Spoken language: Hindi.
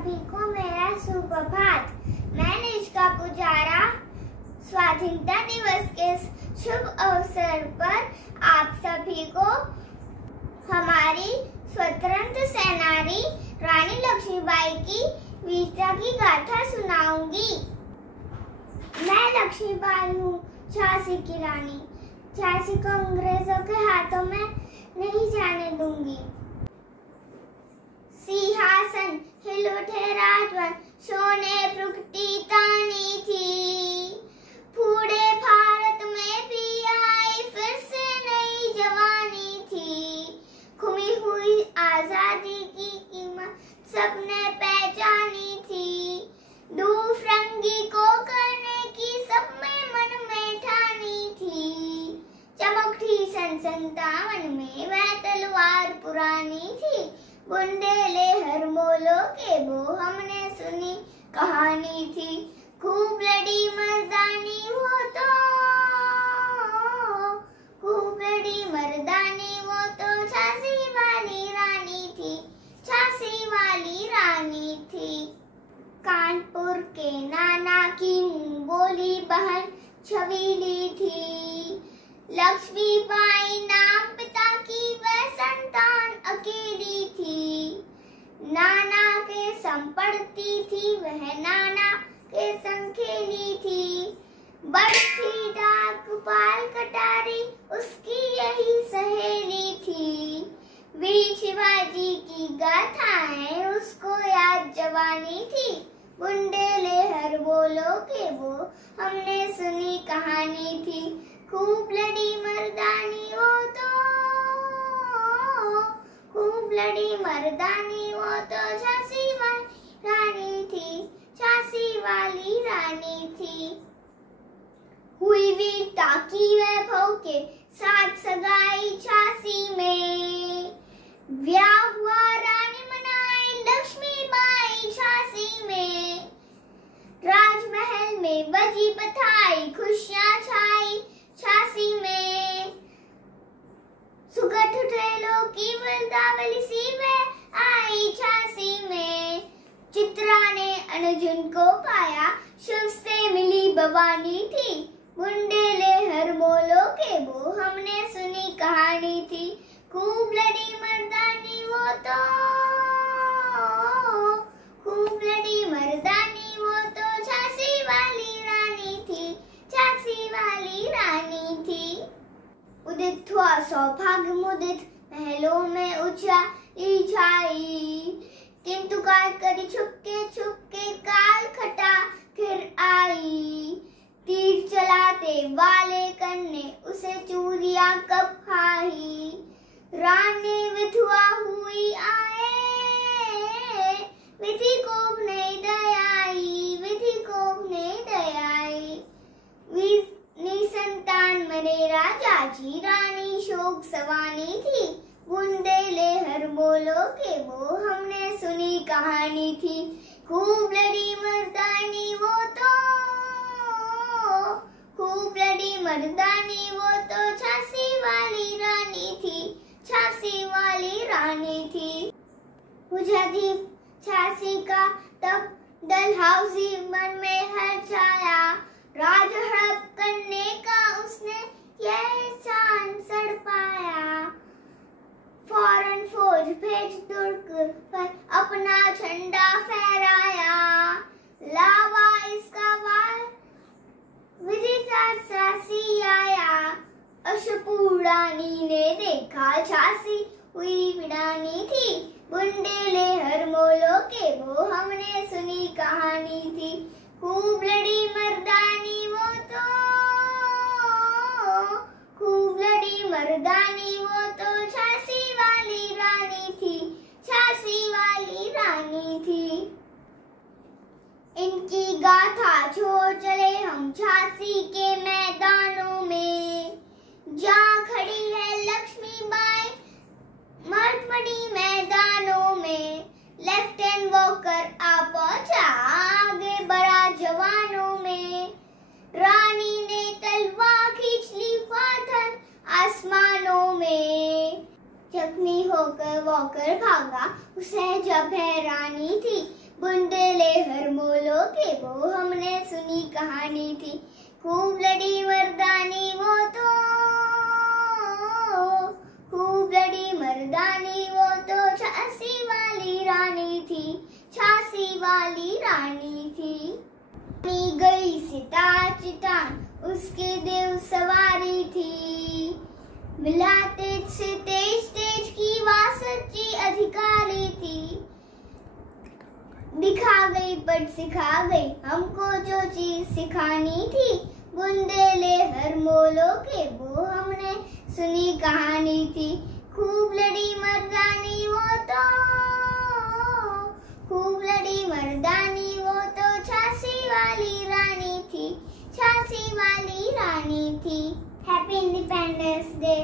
सभी को मेरा सुप्रभात। मैं निष्का पुजारा स्वाधीनता दिवस के शुभ अवसर पर आप सभी को हमारी स्वतंत्र सेनानी रानी लक्ष्मीबाई की वीरता की गाथा सुनाऊंगी। मैं लक्ष्मीबाई हूँ, झांसी की रानी। झांसी को अंग्रेजों के हाथों में नहीं जाने दूंगी। सिंहासन हिल उठे राजवन, सोने प्रगति तानी थी। पूरे भारत में भी आई फिर से नई जवानी थी। खुमी हुई आजादी की कीमत सबने पहचानी थी। दूफरंगी को करने की सब में मन में ठानी थी। चमकती सनसनता मन में वह तलवार पुरानी थी। बुंदेले हर मोलों के वो हमने सुनी कहानी थी। खूब लड़ी मर्दानी वो तो, खूब लड़ी मर्दानी वो तो झांसी वाली रानी थी, झांसी वाली रानी थी। कानपुर के नाना की मुंह बोली बहन छबीली थी। लक्ष्मीबाई नाम पिता की वह संतान अकेली थी। नाना के संग पढ़ती थी वह, नाना के संग खेली थी। बढ़ती डाक बाल कटारी उसकी यही सहेली थी। वीर शिवाजी की गाथाएं उसको याद जवानी थी। बुंदेले हर बोलो के वो हमने सुनी कहानी थी। खूब लड़ी मर्दानी वो तो, खूब लड़ी मर्दानी वो तो झांसी वाली रानी थी, झांसी वाली रानी थी। हुई वीरता की वैभव के साथ सगाई झांसी में। ब्याह हुआ रानी मनाई लक्ष्मीबाई झांसी में। राजमहल में बजी बधाई खुशियां छाई झांसी में। सुगठ ट्रेलों की वृंदावली सी में आई झांसी में। चित्रा ने अनुजन को पाया, शिव से मिली भवानी थी। बुंदेले हर मोलों के वो हमने सुनी कहानी थी। खूब लड़ी मर्दानी वो तो, खूब लड़ी मर्दानी वो तो झांसी वाली रानी थी, झांसी वाली रानी थी। उदित हुआ सौभाग्य मुदित, महलों में उजियारी छाई। किंतु काल करी छुपके काल खटा फिर आई। तीर चलाते वाले कन्ने उसे चूरिया कब खाई। रानी विधवा हुई आए, विधि को नहीं दयाई, विधि को नहीं दयाई। निसंतान मरे राजा जी, रानी शोक सवानी थी। बुंदेले हर बोलो के वो हमने सुनी कहानी थी। खूब लड़ी मर्दानी वो तो, खूब लड़ी मर्दानी वो तो झांसी वाली रानी थी, झांसी वाली रानी थी। बुझा दीप झांसी का तब डलहौजी मन में हर छाया। राज हड़प करने का उसने यह चांद सड़ पाया। फौरन फौज भेज दुर्ग पर अपना झंडा फहराया। लावा इसका वार विजेता झांसी आया। अशुपूरानी ने देखा झांसी हुई वीरानी थी। बुंदेले हर मोलों के वो हमने सुनी कहानी थी। खूब लड़ी मर्दानी वो तो, खूब लड़ी मर्दानी वो तो झांसी वाली रानी थी, झांसी वाली रानी थी। इनकी गाथा छोड़ चले हम झांसी के मैदानों में। जहाँ खड़ी है लक्ष्मीबाई मरमड़ी मैदानों में। लेफ्टिनेंट वॉकर आ पहुंचा, आगे बढ़ा जवानों में। रानी ने तलवार खींच ली, बादल आसमानों में। जख्मी होकर वॉकर भागा, उसे जब हैरानी थी। बुन वो हमने सुनी कहानी थी। खूब लड़ी मर्दानी वो तो, खूब लड़ी मर्दानी वो तो झांसी वाली रानी थी, झांसी वाली रानी थी। गई सितार चितान उसके देव सवारी थी, मिला तेज से तेज तेज की वह सच्ची अधिकारी थी। दिखा गई पट सिखा गई हमको जो चीज सिखानी थी, बुंदेले हर मोलों के वो हमने सुनी कहानी थी। खूब लड़ी मर्दानी वो तो, खूब लड़ी मर्दानी वो तो झांसी वाली रानी थी, झांसी वाली रानी थी। Happy independence day.